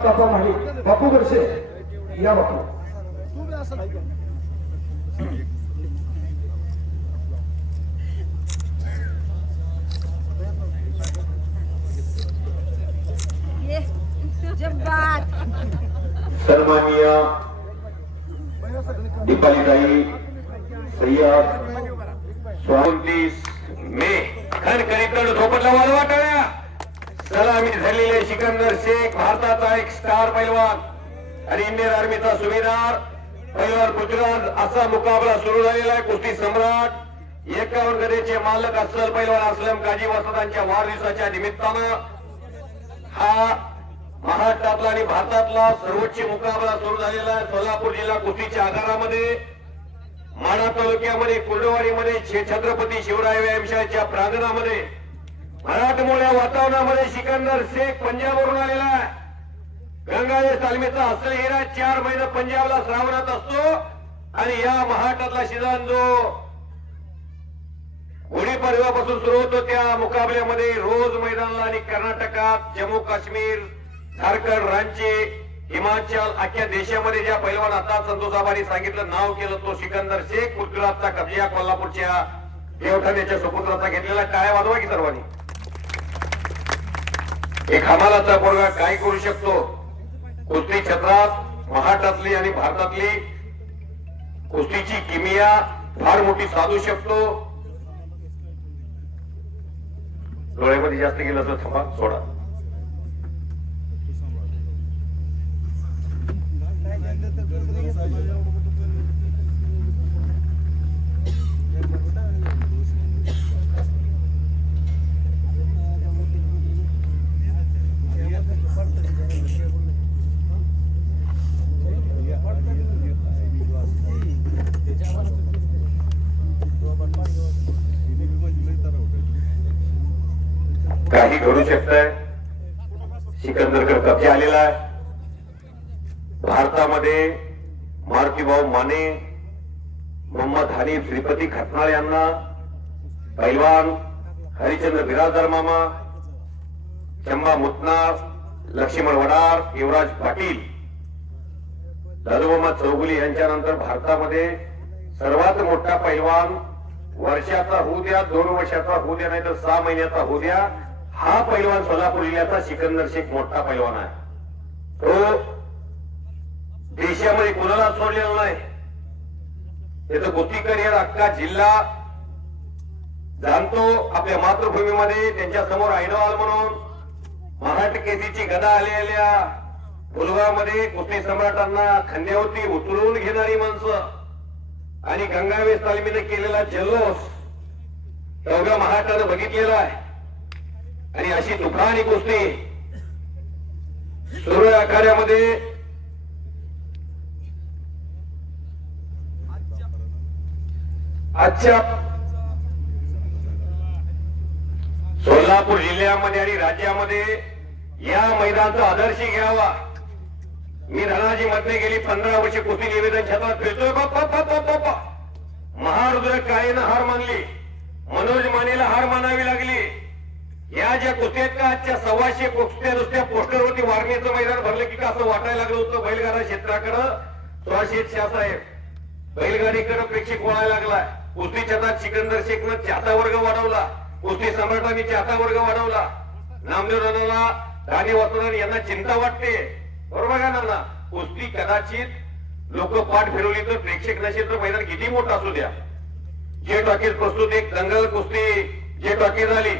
बापू वर्षे या बापू सन्माननीय दीपालीताई सय्यद 29 मे खणखणीत झोपटला वाजवा टाळ्या. सलामी झालेले सिकंदर शेख भारताचा एक स्टार पैलवान आणि इंडियन आर्मीचा सुभेदार पैलवान पृथ्वीराज असा मुकाबला सुरू झालेला आहे. कुस्ती सम्राट 51 गदेचे मालक अस्सल पैलवान असलम काजी वसंतांच्या वाढदिवसाच्या निमित्तानं हा महाराष्ट्रातला आणि भारतातला सर्वोच्च मुकाबला सुरू झालेला आहे. सोलापूर जिल्हा कुस्तीच्या आगारामध्ये माढा तालुक्यामध्ये कुर्डवाडीमध्ये छत्रपती शिवराय व्यायामशाळेच्या प्रांगणामध्ये मराठमोळ्या वातावरणामध्ये सिकंदर शेख पंजाबवरून आलेला आहे. गंगावेश तालमीचा अस्सल हिरा 4 महिने पंजाबला श्रावणात असतो आणि या महाराष्ट्रातला शिजान जो गुढीपाडव्यापासून सुरू होतो त्या मुकाबल्यामध्ये रोज मैदानाला आणि कर्नाटकात जम्मू काश्मीर झारखंड रांची हिमाचल अख्ख्या देशामध्ये ज्या पैलवान आता संतोष आबांनी सांगितलं नाव केलं तो सिकंदर शेख पृथ्वीराजचा कब्जा कोल्हापूरच्या देवठाण्याच्या सुपुत्राचा घेतलेला. टाळ्या वाजवा की सर्वांनी. एक हमालाचा पोरगा काय करू शकतो कुस्ती क्षेत्रात महाराष्ट्रातली आणि भारतातली कुस्तीची किमिया फार मोठी साधू शकतो. डोळ्यामध्ये जास्त गेलं तर थांबा सोडा. काही घडू शकतंय. सिकंदरकडे कब्जा आलेला आहे. भारतामध्ये मारुतीभाऊ माने मोहम्मद हनीफ श्रीपती खतनाळ यांना पैलवान हरिचंद्र बिराजदार मामा चंबा मुतनार लक्ष्मण वडार युवराज पाटील दादू मोहम्मद चौगुले यांच्यानंतर भारतामध्ये सर्वात मोठा पैलवान वर्षाचा होऊ द्या 2 वर्षाचा होऊ द्या नाही तर 6 महिन्याचा होऊ द्या हा पैलवान सोलापूर जिल्ह्याचा सिकंदर शेख मोठा पैलवान आहे. तो देशामध्ये कोणाला सोडलेला नाही. त्याचं कुस्ती करिअर अख्खा जिल्हा जाणतो. आपल्या मातृभूमीमध्ये त्यांच्या समोर ऐनवाल म्हणून महाराष्ट्र केसरीची गदा आलेल्या फुलगावमध्ये कुस्ती सम्राटांना खांद्यावरती उचलून घेणारी माणसं आणि गंगावेश तालमीने केलेला जल्लोष एवढ्या महाराष्ट्रानं बघितलेला आहे. आणि अशी तुफानी कुस्ती सुरू आखाड्यामध्ये आजच्या सोलापूर जिल्ह्यामध्ये आणि राज्यामध्ये या मैदानाचा आदर्श घ्यावा. मी धनाजी मध्ये गेली 15 वर्ष कुस्ती निवेदन छतात फिरतोय. बाप्पा महारुद्र काळेनं हार मानली. मनोज मानेला हार मानावी लागली. या ज्या कुस्त्या आहेत का आजच्या 125 कुस्त्या नुसत्या पोस्टरवरती वारण्याचं मैदान भरलं की असं वाटायला लागलं होतं. बैलगाडा क्षेत्राकडं सुभाषित शाहसाहेब बैलगाडीकडे प्रेक्षक वळायला लागलाय. कुस्ती छतात सिकंदर शेखनं चाहता वर्ग वाढवला. कुस्ती सम्राटांनी चाहता वर्ग वाढवला. नामदेव राणाला राणी वसंत यांना चिंता वाटते. बरोबर का ना. कुस्ती कदाचित लोक पाठ फिरवली तर प्रेक्षक नसेल तर मैदान किती मोठं असू द्या. जे टॉकीज प्रस्तुत एक दंगल कुस्ती जे टॉकीज झाली.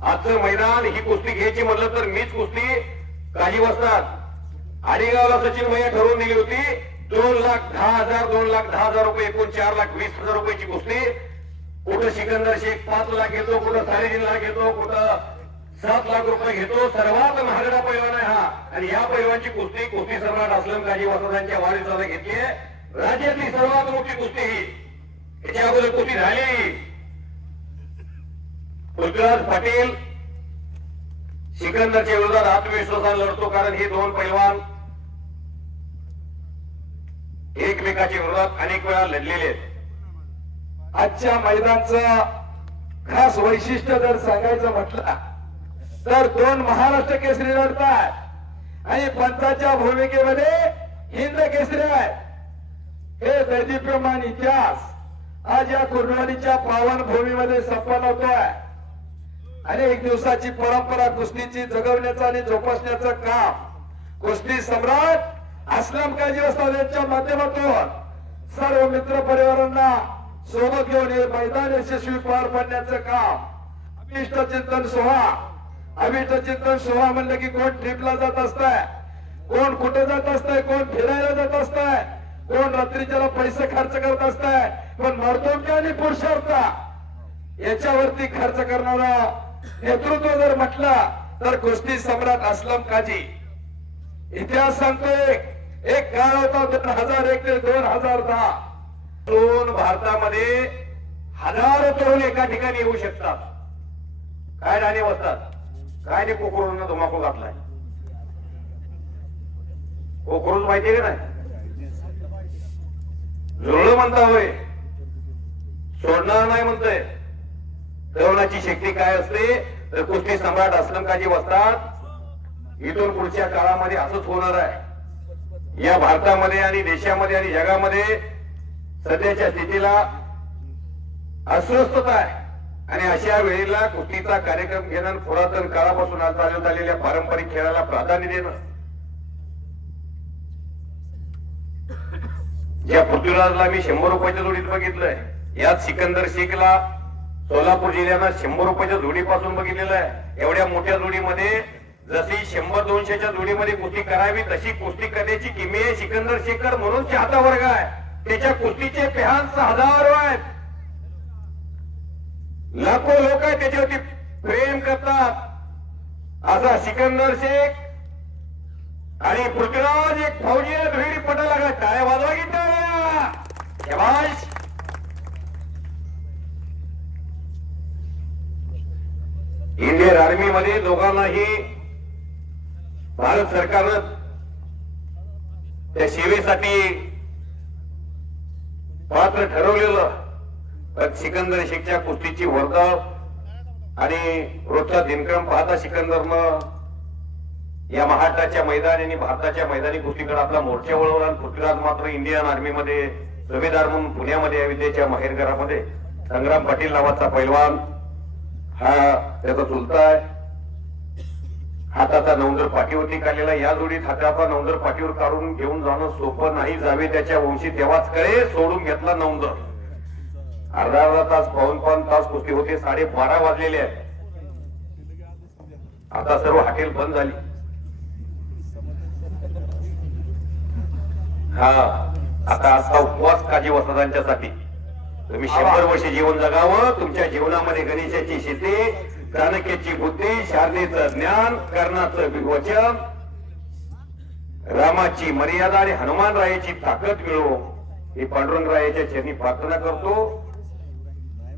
आजचं मैदान ही कुस्ती घ्यायची म्हटलं तर मीच कुस्ती काजी वसतात आडेगावला सचिन भैया ठरवून दिली होती. 2,10,000 2,10,000 रुपये एकूण 4,20,000 रुपयाची कुस्ती. कुठं सिकंदर शेख 5 लाख घेतो, कुठं 3.5 लाख घेतो, कुठं 7 लाख रुपये घेतो. सर्वात महागडा पैलवान आहे हा. आणि या पैलवानची कुस्ती सम्राट असलम काजी वसंतांच्या वाढदिवसाला घेतली आहे. राज्यातली सर्वात मोठी कुस्ती ही. याच्या अगोदर कुस्ती झाली. पृथ्वीराज पाटील सिकंदरच्या विरोधात आत्मविश्वासाने लढतो कारण हे दोन पैलवान एकमेकाच्या विरोधात अनेक वेळा लढलेले आहेत. आजच्या मैदानाचं खास वैशिष्ट्य जर सांगायचं म्हटलं तर 2 महाराष्ट्र केसरी लढतात आणि पंचाच्या भूमिकेमध्ये हिंद केसरी आहे. हे दैदिप्यमान इतिहास आज या कुर्डवाडीच्या पावन भूमीमध्ये संपन्न होतोय. अनेक दिवसाची परंपरा कुस्तीची जगवण्याचं आणि जोपासण्याचं काम कुस्ती सम्राट अस्लम काजी वस्ताद यांच्या माध्यमातून सर्व मित्र परिवारांना सोबत घेऊन हे मैदान यशस्वी पार पाडण्याचं काम अभिष्ट चिंतन सोहळा. अभिष्ट चिंतन सोहळा म्हणलं की कोण ट्रिपला जात असतंय, कोण कुठे जात असतंय, कोण फिरायला जात असतंय, कोण रात्रीच्याला पैसे खर्च करत असतंय, पण मर्तोक्या आणि पुरुषार्थ याच्यावरती खर्च करणारा नेतृत्व जर म्हटलं तर कुस्ती सम्राट अस्लम काजी. इतिहास सांगतोय एक काळ होता 2001 ते 2010 दोन भारतामध्ये हजारो तरुण एका ठिकाणी येऊ शकतात. काय डाणे बसतात, काय नाही कोकरूंना धुमाकूळ घातलाय. कोकरूच माहितीये का नाही? जुळलं म्हणता होय, सोडणार नाही म्हणतोय. तरुणाची शक्ती काय असते तर कुस्ती सम्राट अस्लम काजी वस्ताद इथून पुढच्या काळामध्ये असंच होणार आहे. या भारतामध्ये आणि देशामध्ये आणि जगामध्ये सध्याच्या स्थितीला अस्वस्थता आहे आणि अशा वेळेला कुस्तीचा कार्यक्रम घेणं, पुरातन काळापासून आज चालत आलेल्या पारंपरिक खेळाला प्राधान्य देणं. ज्या पृथ्वीराजला मी 100 रुपयाच्या जोडीत बघितलंय, यात सिकंदर शेखला सोलापूर जिल्ह्यानं 100 रुपयाच्या जोडीपासून बघितलेलं आहे. एवढ्या मोठ्या जोडीमध्ये जशी 100-200च्या जोडीमध्ये कुस्ती करावी तशी कुस्ती करण्याची किमी आहे सिकंदर शेखर म्हणून चाहता वर्ग आहे. त्याच्या कुस्तीचे फॅन्स हजारो आहेत, लाखो लोक आहेत त्याच्यावरती प्रेम करतात. असा सिकंदर शेख आणि पृथ्वीराज एक फौजी दुहेरी पटा लागला. टाळ्या वाजवा की टाळ्या, शाबाश. इंडियन आर्मी मध्ये दोघांनाही भारत सरकारनं त्या सेवेसाठी पात्र ठरवलेलं. पण सिकंदर शेखच्या कुस्तीची वर्दळ आणि रोजचा दिनक्रम पाहता सिकंदरनं या महाराष्ट्राच्या मैदानी आणि भारताच्या मैदानी कुस्तीकडे आपला मोर्चा वळवला. आणि पृथ्वीराज मात्र इंडियन आर्मीमध्ये सुभेदार म्हणून पुण्यामध्ये या विद्येच्या माहेरघरामध्ये संग्राम पाटील नावाचा पैलवान हा त्याचा चुलता आहे. हाताचा नवंदर पाठीवरती काढलेला. या जोडीत हाताचा नवंदर पाठीवर काढून घेऊन जाणं सोपं नाही. जावे त्याच्या वंशी तेव्हाच कळे. सोडून घेतला नवंदर. अर्धा तास पाऊण तास कुस्ती होते. 12:30 वाजलेले आहेत. आता सर्व हॉटेल बंद झाली. हा आता आजचा उपवास काजी वस्तादांच्यासाठी. तुम्ही 100 वर्ष जीवन जगावं. तुमच्या जीवनामध्ये गणेशाची शेती, चाणक्याची बुद्धी, शारदेचं ज्ञान, कर्णाचं विवचन, रामाची मर्यादा आणि हनुमान रायाची ताकद मिळो ही पांडुरंग रायाच्या चरणी प्रार्थना करतो.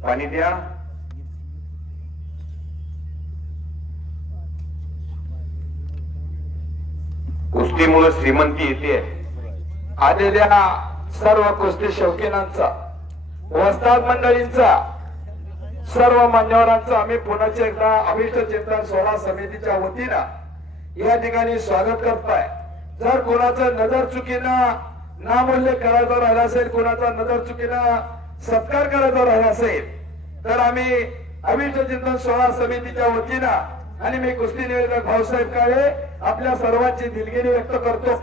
पाणी द्या. कुस्तीमुळे श्रीमंती येते. आलेल्या सर्व कुस्ती शौकीनांचा, वस्ताद मंडळींचा, सर्व मान्यवरांचं आम्ही पुन्हा एकदा अभिष्ट चिंतन सोहळा समितीच्या वतीनं या ठिकाणी स्वागत करताय. जर कोणाचं नजर चुकीनं नामूल्य करायचं राहिला असेल, कोणाचा नजर चुकीनं सत्कार करायचा राहिला असेल तर आम्ही अभिष्ट चिंतन सोहळा समितीच्या वतीनं आणि मी कुस्ती निवेदक भाऊसाहेब काळे आपल्या सर्वांची दिलगिरी व्यक्त करतो.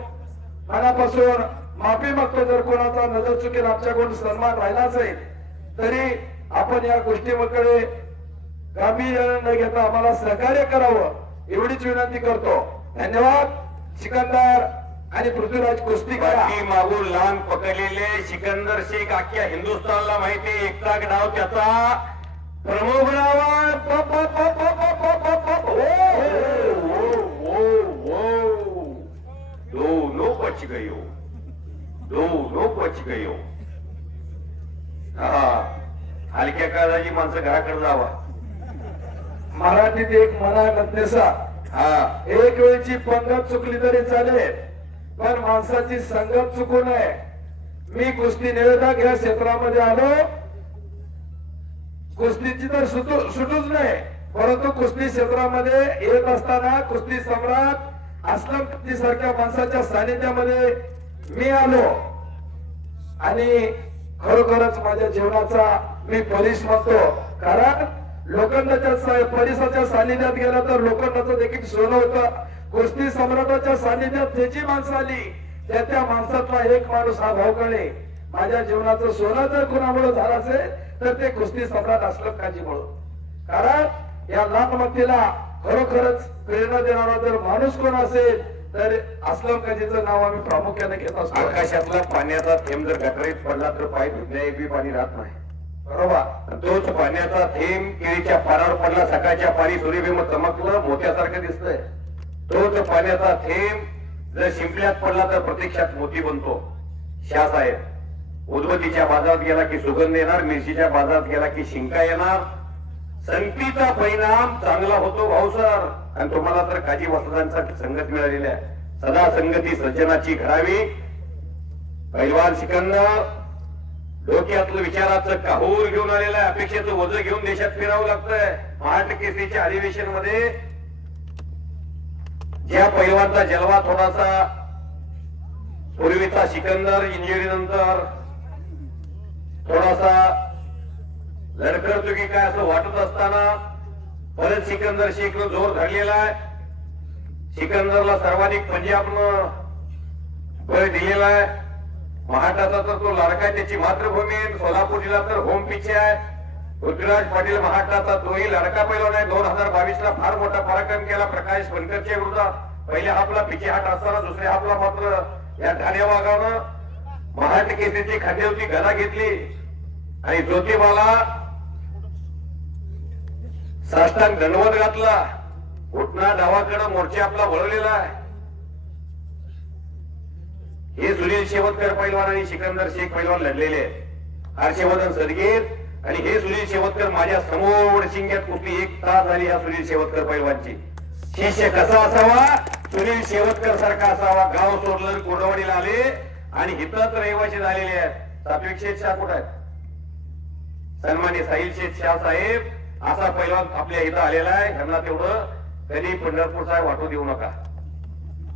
मनापासून माफी मागतो. जर कोणाचा नजर चुकीन आमच्याकडून सन्मान राहिला असेल तरी आपण या गोष्टीकडे गांभीर्याने न घेता आम्हाला सहकार्य करावं एवढीच विनंती करतो. धन्यवाद. सिकंदर आणि पृथ्वीराज कुस्ती मागून लहान पकडलेले सिकंदर शेख अख्ख्या हिंदुस्थानला माहिती. एकटा डाव त्याचा प्रमुख नावात दोनों बच गयो. हलक्या काळाची माणसं घराकडे जावा. मराठीत एक म्हणा गद्देसा, एक वेळची पंगत चुकली तरी चालेल पण माणसाची संगत चुकू नये. मी कुस्ती निवेदक या क्षेत्रामध्ये आलो. कुस्तीची तर सुटूच नाही, परंतु कुस्ती क्षेत्रामध्ये येत असताना कुस्ती सम्राट अस्लम सारख्या माणसाच्या सानिध्यामध्ये मी आलो आणि खरोखरच माझ्या जीवनाचा मी परीस म्हणतो. कारण लोखंडाच्या परिसाच्या सानिध्यात गेला तर लोखंडाचं देखील सोनं होतं. कुस्ती सम्राटाच्या सानिध्यात त्याची माणसं आली, त्या माणसातला एक माणूस हा भाऊकडे माझ्या जीवनाचं सोनं जर कुणामुळे झालं असेल तर ते कुस्ती सम्राट अस्लम खाजीमुळे. कारण या लालमतीला खरोखरच प्रेरणा देणारा जर माणूस कोण असेल तर अस्लम खाजीचं नाव आम्ही प्रामुख्याने घेत असतो. आकाशातला पाण्याचा थेंब जर गटरीत पडला तर पाय धुण्याएबी पाणी राहत नाही. बरोबर. तोच पाण्याचा थेंब केळीच्या पारावर पडला, सकाळच्या पाणी सूर्यबिंब चमकलं, मोत्यासारखं दिसतंय. तोच पाण्याचा थेंब जर शिंपल्यात पडला तर प्रत्यक्षात मोती बनतो. शाह साहेब, उदबत्तीच्या बाजारात गेला की सुगंध येणार, मिरचीच्या बाजारात गेला की शिंका येणार. संगतीचा परिणाम चांगला होतो भाऊसर. आणि तुम्हाला तर काजी वस्तांचा संगत मिळालेली आहे. सदा संगती सज्जनाची घडावी. पैलवान सिकंदर डोक्यातलं विचाराचं काहूर घेऊन आलेलं आहे, अपेक्षेचं वजन घेऊन देशात फिरावं लागतंय. महाराष्ट्र केसरीच्या अधिवेशन मध्ये ज्या पैलवानचा जलवा थोडासा पूर्वीचा सिकंदर इंजुरी नंतर थोडासा लडखडतो की काय असं वाटत असताना परत सिकंदर शेखनं जोर धरलेला आहे. सिकंदरला सर्वाधिक पंजाबनं बळ दिलेला आहे. महाराष्ट्राचा तर तो लाडका आहे, त्याची मातृभूमी आहे. सोलापूर जिल्हा तर होम पिच आहे. पृथ्वीराज पाटील महाराष्ट्राचा तोही लाडका पैलवान आहे. 2022 ला फार मोठा पराक्रम केला प्रकाश बनकरच्या विरोधात. पहिल्या हाफला पिछे हाट असताना दुसऱ्या हाफला मात्र या ठाण्या वाघानं महाराष्ट्र केसरीची खांद्यावरती गदा घेतली आणि ज्योतिबाला साष्टांग दंडवत घातला. घुटना डावाकडे मोर्चा आपला वळवलेला आहे. हे सुनील शेवतकर पैलवान आणि सिकंदर शेख पैलवान लढलेले आहेत. हर्षवर्धन सदगीर आणि हे सुनील शेवतकर माझ्या समोर शिंग्यात कुस्ती 1 तास झाली. या सुनील शेवतकर पैलवानची शिष्य कसा असावा, सुनील शेवतकर सारखा असावा. गाव सोडलं कोंडवाडीला आले आणि हितच रहिवासी झालेले आहेत. सात्विक शेठ शाह कुठे आहेत? सन्मान्य साहिल शेठ शाह साहेब असा पैलवान आपल्या इथं आलेला आहे. ह्यांना तेवढं कधी पंढरपूरचा वाटू देऊ नका.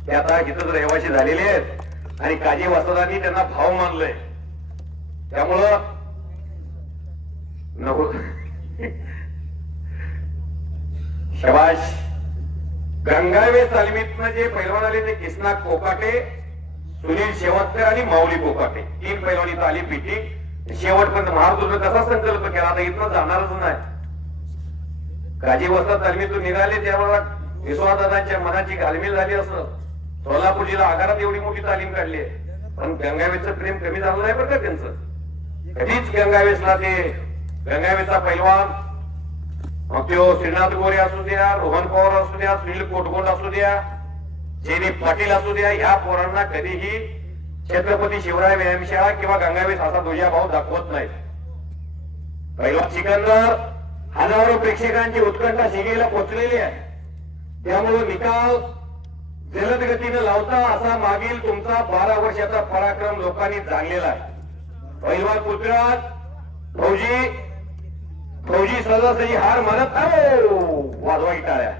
ते आता हितच रहिवासी झालेले आहेत आणि काजी वस्तादांनी त्यांना भाव मानलंय. त्यामुळं नको शबाश. गंगावे तालमीतनं जे पैलवान आले ते किसना कोकाटे, सुनील शेवतकर आणि माऊली कोकाटे 3 पैलवान इथं आली पिटी. शेवटपर्यंत महाराष्ट्र कसा संकल्प केला आता इथनं जाणारच नाही. काजी वस्ताद तालमीतून निघाले त्यावेळेला विश्वासदादांच्या मनाची घालमेल झाली असं. सोलापूर जिल्हा आगारात एवढी मोठी तालीम काढली आहे पण गंगावेचं प्रेम कमी झालं नाही बरं का त्यांचं. कधीच गंगावेसला ते गंगावेचा पैलवान मग तो श्रीनाथ गोरे असू द्या, रोहन पवार असू द्या, सुनील कोटगोंड असू द्या, जेनी पाटील असू द्या, ह्या पोरांना कधीही छत्रपती शिवराय व्यायामशाळा किंवा गंगावेस असा दुजाभाव दाखवत नाहीत. पैलवान सिकंदर हजारो प्रेक्षकांची उत्कंठा शिगेला पोहोचलेली आहे. त्यामुळे निकाल जलद गतीने लावता असा मागील तुमचा 12 वर्षाचा पराक्रम लोकांनी जाणलेला आहे. पैलवान पृथ्वीराज फौजी सहजासहजी हार मानत वाजवा टाळ्या.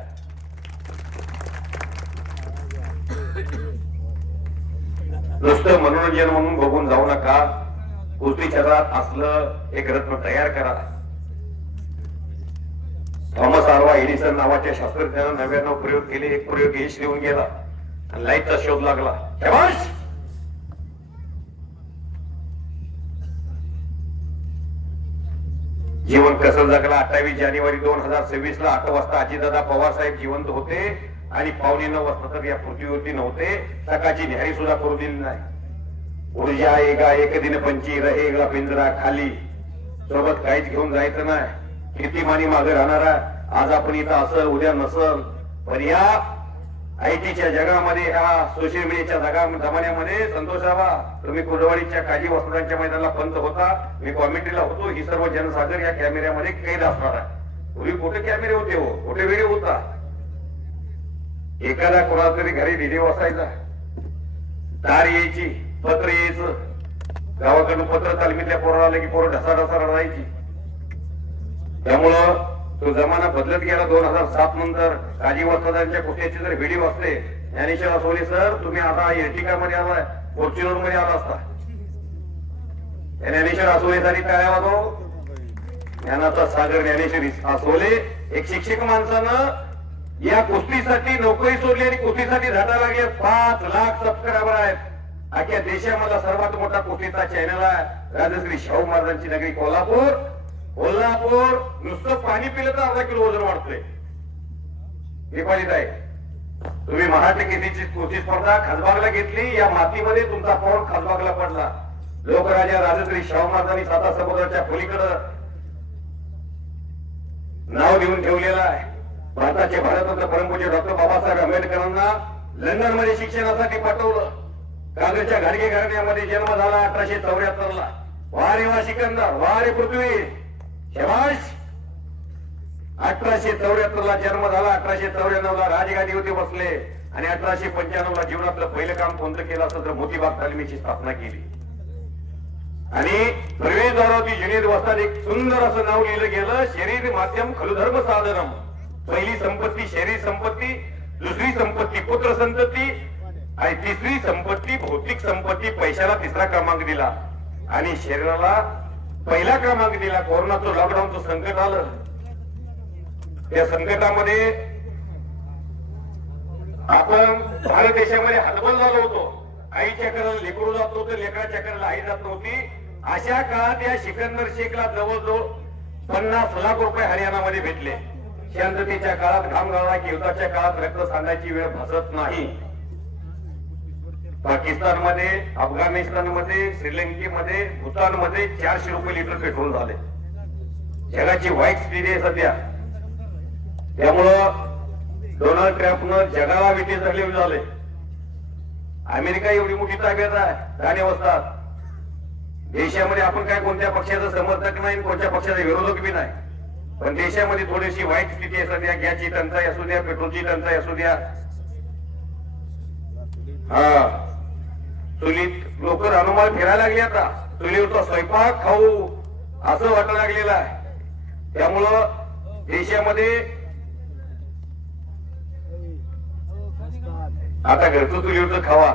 नुसतं मनोरंजन म्हणून बघून जाऊ नका. कुस्ती क्षेत्रात असलं एक रत्न तयार करा. थॉमस आल्वा एडिसन नावाच्या शास्त्रज्ञानं 99 प्रयोग केले. एक प्रयोग यश लिहून गेला आणि लाईटचा शोध लागला. शाबास. जीवन कसं जगला. 28 जानेवारी 2026 ला 8 वाजता अजितदादा पवार साहेब जिवंत होते आणि 8:45 वाजता तर या पृथ्वीवरती नव्हते. सकाळची न्यारी सुद्धा करू दिली नाही. ऊर्जा एका एक दिन पंची रहेगा पिंजरा खाली. सोबत काहीच घेऊन जायचं नाही. किती मानी मागे राहणारा. आज आपण इथं असल उद्या नसल. पण या आयटीच्या जगामध्ये ह्या सोशल मीडियाच्या जमान्यामध्ये संतोषावा तुम्ही कुर्डवाडीच्या काजी वस्तादांच्या मैदानाला पंत होता. मी कॉमेंट्रीला होतो. ही सर्व जनसागर या कॅमेऱ्यामध्ये कैद असणार आहे. पूर्वी कुठे कॅमेरे होते हो, कुठे व्हिडिओ होता. एखादा कोणाला तरी घरी व्हिडिओ असायचा. तार यायची, पत्र यायचं. गावाकडून पत्र तालमीतल्या पोराला आलं की पोरं ढसा रडायची. त्यामुळं तो जमाना बदलत गेला. 2007 नंतर काजी वस्तादांच्या कुस्त्याचे जर व्हिडिओ असते ज्ञानेश्वर सोनी सर, तुम्ही आता एर्टिका मध्ये आलाय, फॉर्च्युनर मध्ये आला असता. ज्ञानेश्वर आसोलेसाठी टाळ्या वाजव. ज्ञानाचा सागर ज्ञानेश्वर आसोले. एक शिक्षक माणसानं या कुस्तीसाठी नोकरी सोडली आणि कुस्तीसाठी झाडा लागले. 5 लाख सबस्क्रायबर आहेत. अख्या देशामधला सर्वात मोठा कुस्तीचा चॅनल आहे राजश्री शाहू महाराजांची नगरी कोल्हापूर. कोल्हापूर नुसतं पाणी पिलं तर अर्धा किलो वजन वाढतंय. नेपाळीत आहे. तुम्ही महाराष्ट्र केसरीची कुस्ती स्पर्धा खासबागला घेतली. या मातीमध्ये तुमचा पाऊल खासबागला पडला. लोकराजा राजश्री शाहू महाराजांनी साता समुद्राच्या पलीकडं नाव घेऊन ठेवलेलं आहे. भारताचे भारतरत्न परमपूज्य डॉक्टर बाबासाहेब आंबेडकरांना लंडन मध्ये शिक्षणासाठी पाठवलं. काँग्रेसच्या घाडगे घराण्यामध्ये जन्म झाला 1874 ला. वारे वा सिकंदर, वारे पृथ्वी, शबाश. 1874 ला जन्म झाला. 1894 ला राजगादीवरती बसले आणि 1895 ला जीवनातलं पहिलं काम कोणतं केलं असं तर मोतीबाग तालमीची स्थापना केली. आणि प्रवेशद्वारावरती ज्युनियर वस्ताद एक सुंदर असं नाव लिहिलं गेलं, शरीर माध्यम खलुधर्म साधनम. पहिली संपत्ती शरीर संपत्ती, दुसरी संपत्ती पुत्र संतती आणि तिसरी संपत्ती भौतिक संपत्ती. पैशाला तिसरा क्रमांक दिला आणि शरीराला पहिला क्रमांक दिला. कोरोनाचं लॉकडाऊनचं संकट आलं. त्या संकटामध्ये आपण भारत देशामध्ये हतबल झालो होतो. आईच्या कराला लेकरू जात नव्हतं, लेकराच्या कराला आई जात नव्हती. अशा काळात या सिकंदर शेखला जवळजवळ 50 लाख रुपये हरियाणामध्ये भेटले. शांततेच्या काळात घाम गाळला की युद्धाच्या काळात रक्त सांडायची वेळ भासत नाही. पाकिस्तानमध्ये, अफगाणिस्तानमध्ये, श्रीलंकेमध्ये, भूतानमध्ये 400 रुपये लिटर पेट्रोल झाले. जगाची वाईट स्थिती आहे सध्या. त्यामुळं डोनाल्ड ट्रम्पनं जगाला भीती झाले. अमेरिका एवढी मोठी ताब्यात आहे, राणे वस्तात. देशामध्ये आपण काय कोणत्या पक्षाचं समर्थक नाही, कोणत्या पक्षाचा विरोधक बी नाही. पण देशामध्ये थोडीशी वाईट स्थिती आहे सध्या. गॅसची टंचाई असू द्या, पेट्रोलची टंचाई असू द्या. हा, चुलीत लोक रानोमाळ फिरायला लागले. आता चुलीवरचा स्वयंपाक खाऊ असं वाटायला लागलेलं आहे. त्यामुळं देशामध्ये आता घरचं चुलीवरचं खावा.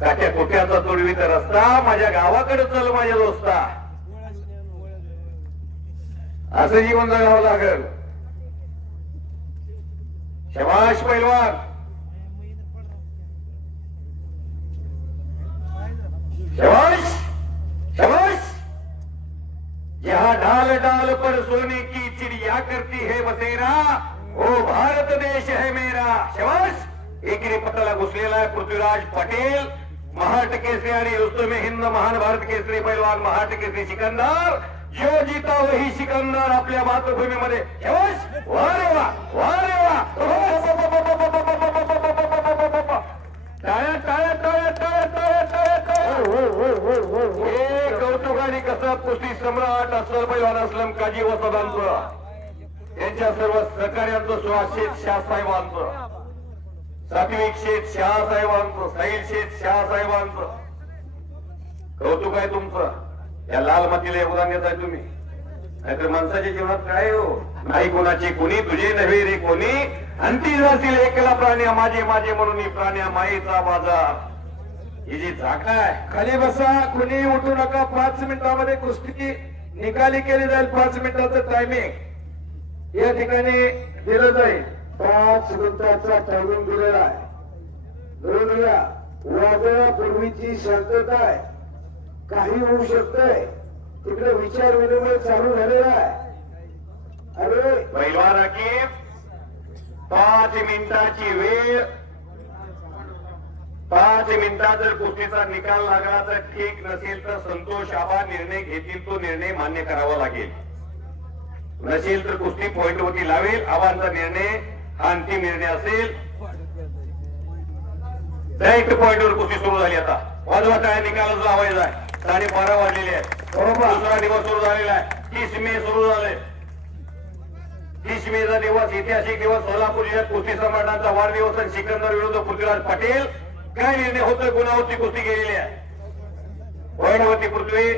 काट्या कोट्याचा तोडवीचा रस्ता, माझ्या गावाकडे चल माझ्या दोस्ता, असं जीवन जगावं लागल. शबाश पैलवान, शबाश शबाश. यहाँ डाल डाल पर सोने की चिड़िया करती है बसेरा, ओ भारत देश है मेरा. शबाश. एकेरी पटाला घुसलेला आहे पृथ्वीराज पटेल, महाराष्ट्र केसरी आणि रुस्तम हिंद महान भारत केसरी पैलवान, महाराष्ट्र केसरी सिकंदर. जो जीता वही सिकंदर आपल्या मातृभूमीमध्ये. शबाश. वारे वा, वारे वा. टाळ्या टाळ्या टाळ्या टाळ्या टाळ्या टाळ्या टाळ्या. हे कौतुकाने कसं कुस्ती सम्राट अस्सल पैलवान असलम काजी वसदांचं, त्यांच्या सर्व सहकार्यांचं, सुहास शाहसाहेबांचं, सात्विक शेठ शहासाहेबांचं, साहिल शेठ शहासाहेबांचं कौतुक आहे तुमचं. या लाल मातीला योगदान देत आहे तुम्ही. नाहीतर माणसाच्या जीवनात काय हो, नाही कोणाची कोणी, तुझे नव्हे रे कोणी. अंती जातील एकला प्राण्या माझे माझे म्हणून प्राण्या मायेचा बाजार. ही जी जागा आहे, खाली बसा, कुणी उठू नका. 5 मिनिटांमध्ये कुस्ती निकाली केली जाईल. 5 मिनिटाचं टायमिंग या ठिकाणी दिलं जाईल. 5 मिनिटाचा टायमिंग दिलेला आहे. धरून घ्या. वादळापूर्वीची शांतता आहे. काही होऊ शकतंय. तिकडे विचार विनिमय चालू झालेला आहे. अरे पैलवान राखीव 5 मिनिटाची वेळ. 5 मिनिटात जर कुस्तीचा निकाल लागला तर ठीक, नसेल तर संतोष आबा निर्णय घेतील तो निर्णय मान्य करावा लागेल. नसेल तर कुस्ती पॉइंट वरती लावेल. आबांचा निर्णय हा अंतिम निर्णय असेल. डायरेक्ट पॉइंट वर कुस्ती सुरू झाली. आता वाजवा टाळ्या, निकालच लावायचा आहे. 12:30 वाजलेले आहेत. दुसरा दिवस सुरू झालेला आहे. 30 मे सुरू झाले. 30 मेचा दिवस ऐतिहासिक दिवस. सोलापूर जिल्ह्यात कुस्ती सम्राटांचा वाढदिवस आणि सिकंदर विरुद्ध पृथ्वीराज पटेल. काय निर्णय होतोय? गुणावरती कुस्ती केलेली आहे. पॉइंटवरती पृथ्वी.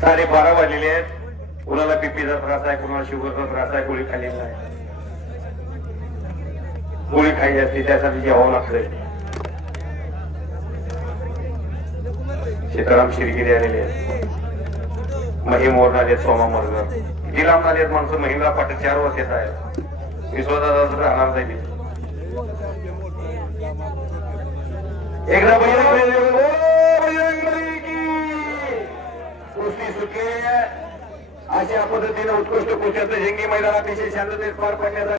साडे 12 वाजलेले आहेत. कुणाला बीपीचा त्रास आहे, कुणाला शुगरचा त्रास आहे, गोळी खाल्ली नाही, गोळी खायची असते त्यासाठी जेवावं लागतंय. सीताराम शिरगिरी आलेले आहेत, महिमोर आलेत, सोमा मरगर किती लांब आलेत माणसं. महिंद्रा पाटील 4 वर्षात आहे, विश्वासात राहणार नाही. एकदा बजरंगबली की कुस्ती सुटली. अशा पद्धतीने उत्कृष्ट कुस्त्याचं जंगी मैदान अतिशय शांततेत पार पडण्याचा